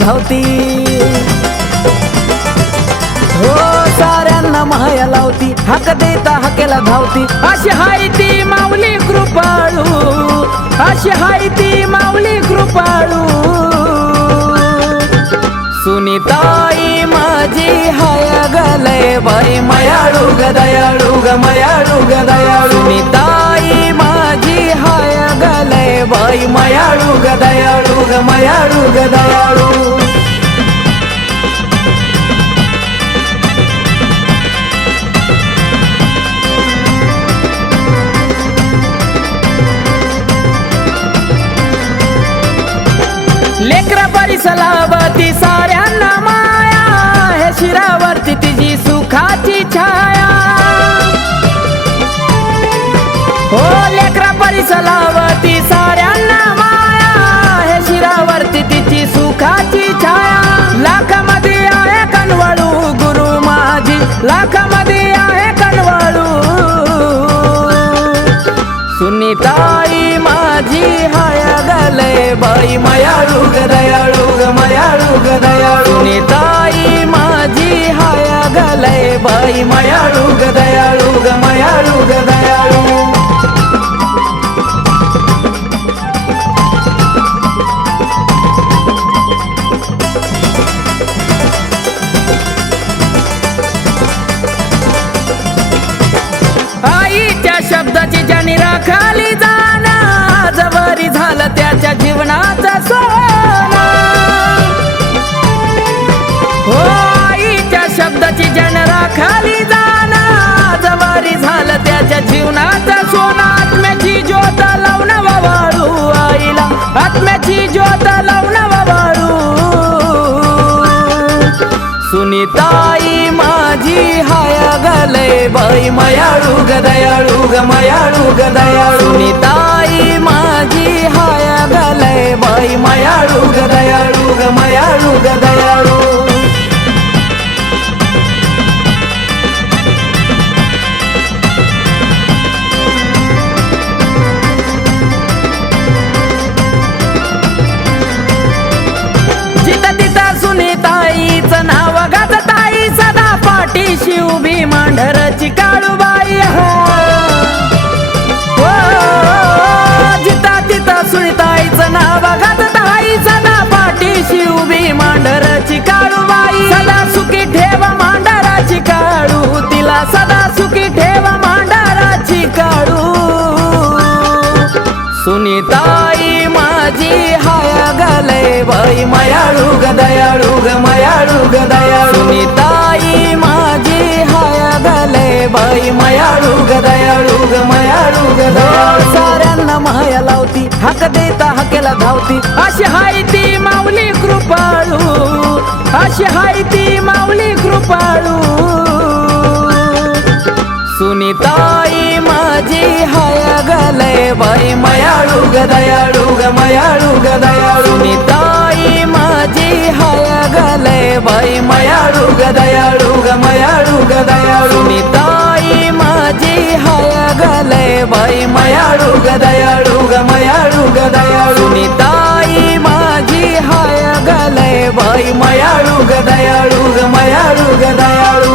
भावती हो साऱ्यांना माया लावती. हक देता हकेला धावती. अशी हाय ती माऊली कृपाळू. अशी हाय ती माऊली कृपाळू. सुनीताई माझी हाय गलय बाई मयाळू ग दयाळू ग मयाळू ग दयाळू. सुनीताई माझी हाय गलय बाई मयाळू ग दयाळू ग मयाळू ग दयाळू लेकरा परिसलावती साऱ्यांना माया गले मयाळू ग दयाळू ग मयाळू ग दयाळू सुनीताई माझी हाया गलय बाई मया बाई मयाळू ग दयाळू ग मयाळू ग दयाळू. सुनीताई माझी हाय गलय बाई मयाळू ग दयाळू ग मयाळू ग दयाळू. जिथं तिथं सुनीताईचं नाव गात ताई सदा पाठीशी उभी मांढरची काळूबाई हो. हो जिता जिथं तिथं ना बघत गात ना सदा पाठीशी उभी मांढरची काळूबाई. सदा सुखी ठेव मांढराची काळू. तिला सदा सुखी ठेव मांढराची काळू. सुनीताई माझी हाय गलय बाई. मयाळू ग दयाळू ग मयाळू ग दयाळू सुनीताई माझी बाई मयाळू ग दयाळू ग मयाळू ग दयाळू साऱ्यांना माया लावती हक देता हकेला धावती. अशी हाय ती माऊली कृपाळू. अशी हाय ती माऊली कृपाळू. सुनीताई माझी हाय गलय बाई मयाळू ग दयाळू ग मयाळू ग दयाळू सुनीताई माझी हाय गलय बाई ग दयाळू ग मयाळू ग दयाळू सुनीताई माझी हाय गले बाई मयाळू ग दयाळू ग मयाळू ग दयाळू सुनीताई माझी हाय गले बाई मयाळू ग दयाळू ग मयाळू ग दयाळू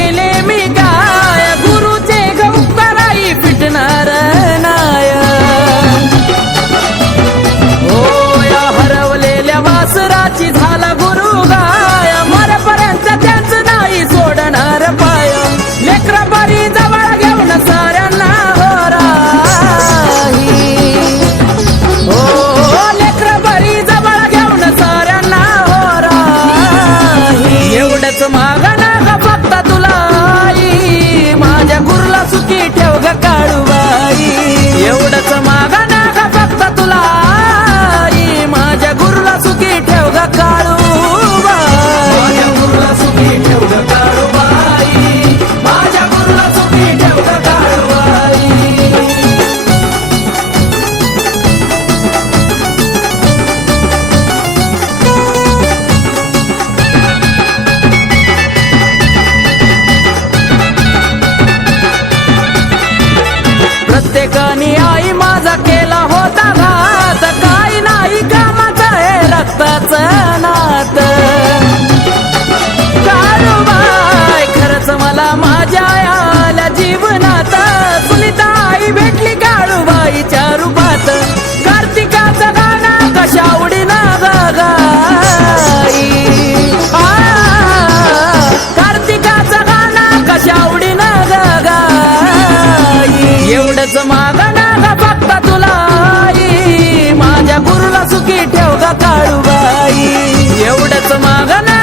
काळूबाई. एवढंच मागणं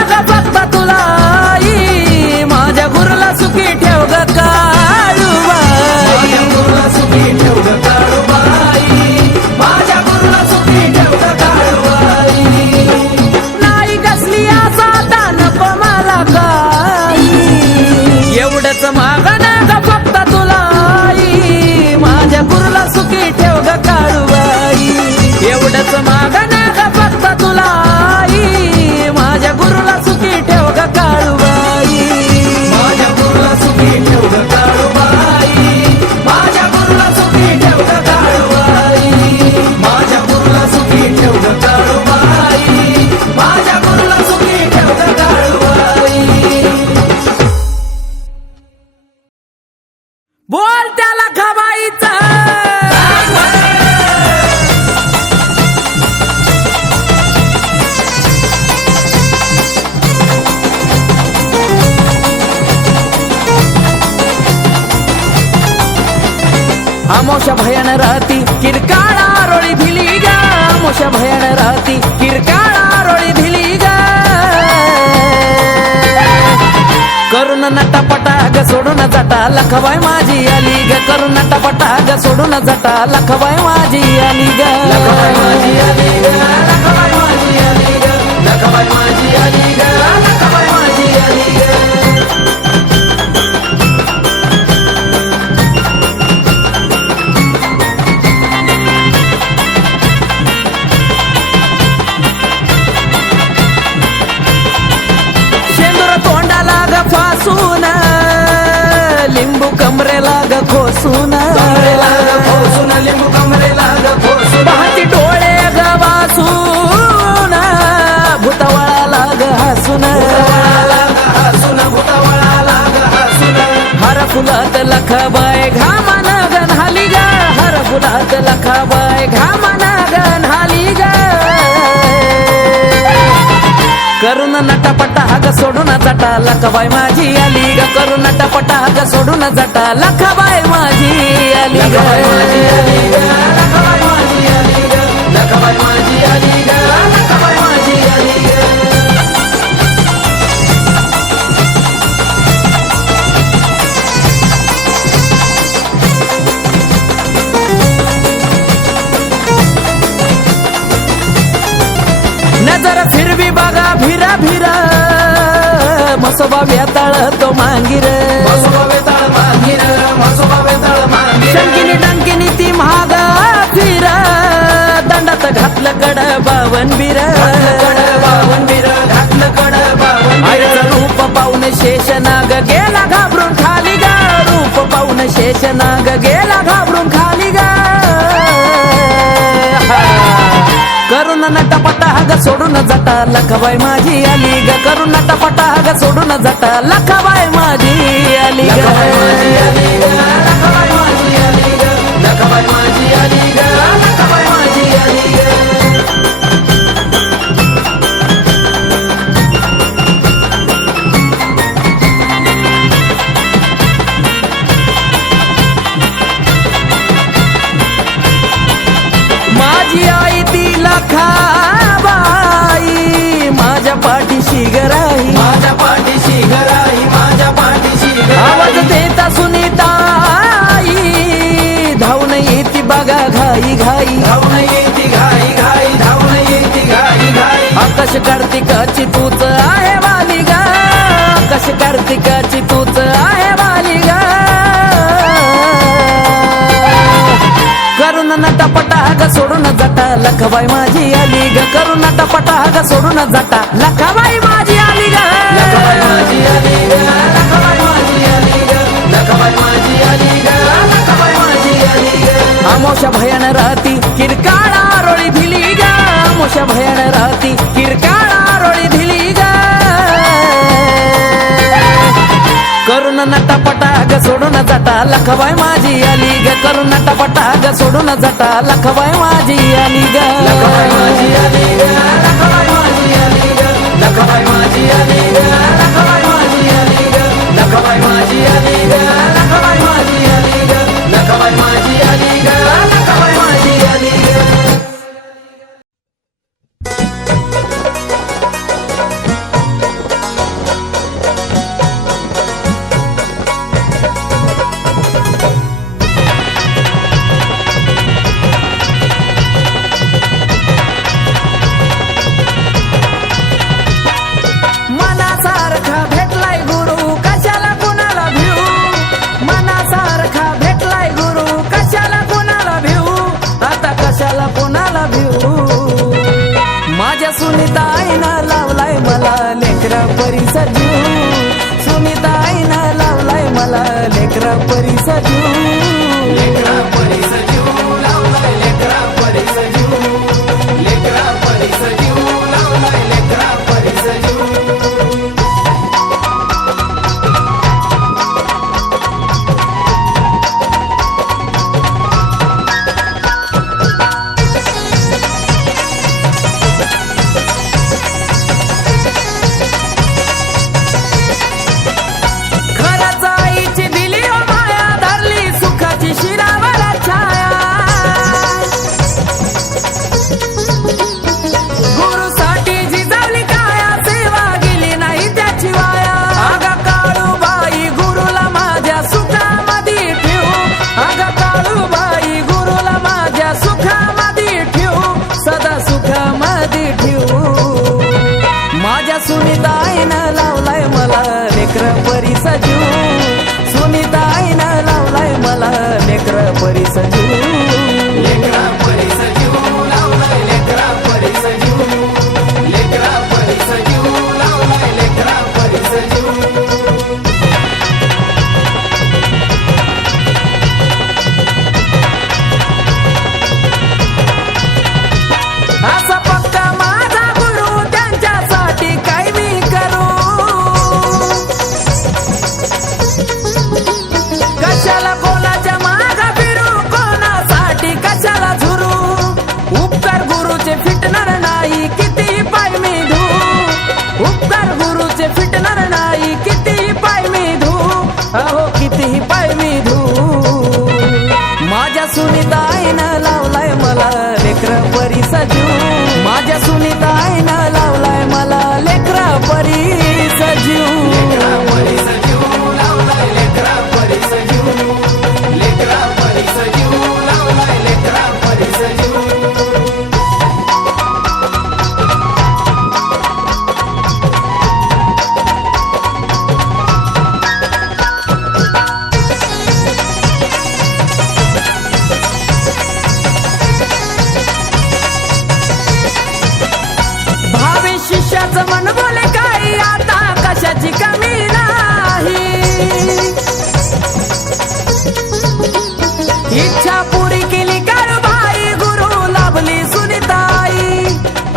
आमोशा भयान राहती. किरकाळा रोळी भिली ग. आमोशा भयान राहती. किरकाळा रोळी भिली ग. करुण नटापटा ग सोडून जाता लखवाय माझी आली ग. करुण नटापटा ग सोडून जाता लखवाय माझी आली ग. लखबाई माझी आली लखबाय घामान गन्हाली ग हर फुलात लखबाय घामान गन्हाली ग करून नटपटा हग सोडून जटा लखबाय माझी आली ग करून नटपटा हग सोडून जटा लखबाय माझी आली ग लखबाय माझी आली ग लखबाय माझी आली ग मसोबा वेताळ तो मांगीर शंकिनी डंकिनी ती महाग फिर दंडात घातलं कड बावन बिर आईचं रूप पाहून शेषनाग गेला घाबरून खाली ग रूप पाहून शेषनाग गेला करून जाता लखबाय माझी आली ग. करून टपाटा ग सोडून जाता लखबाय माझी आली ग. माझी आली ग. लखाबाई माझ्या पाठीशी गराई. माझ्या पाठीशी घराई माझ्या पाठीशी आवाज देता सुनीताई धावून येती बघा घाई घाई. धावून येती घाई घाई धावून येती घाई घाई. आकाश कार्तिकाची तूच आहे ग आकाश कार्तिकाची करून नटापटा ग सोडून जाता. लखबाई माझी आली ग करून नटापटा ग सोडून जाता. लखबाई माझी आली ग. लखबाई माझी आली ग लखबाई माझी आली ग लखबाई माझी आली ग लखबाई माझी आली ग. आमोशा भयान राहती किरकाळा रोळी भिली ग. आमोशा भयान राहती किरकाळा रोळी भिली करून नटापटा ग सोडून जाता लखबाई माझी आली ग. करून नटापटा ग सोडून जाता लखबाई माझी आली ग. लखबाई माझी आली ग. लखबाई माझी आली ग. लखबाई माझी आली ग. लखबाई माझी आली ग. लखबाई माझी आली ग. लखबाई माझी आली ग. लखबाई माझी आली परी सजू. सुमिताईनं लावलाय मला लेकरा परी सजू. लेकरा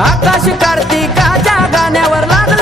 आकाश कार्तिकाच्या गाण्यावर लागला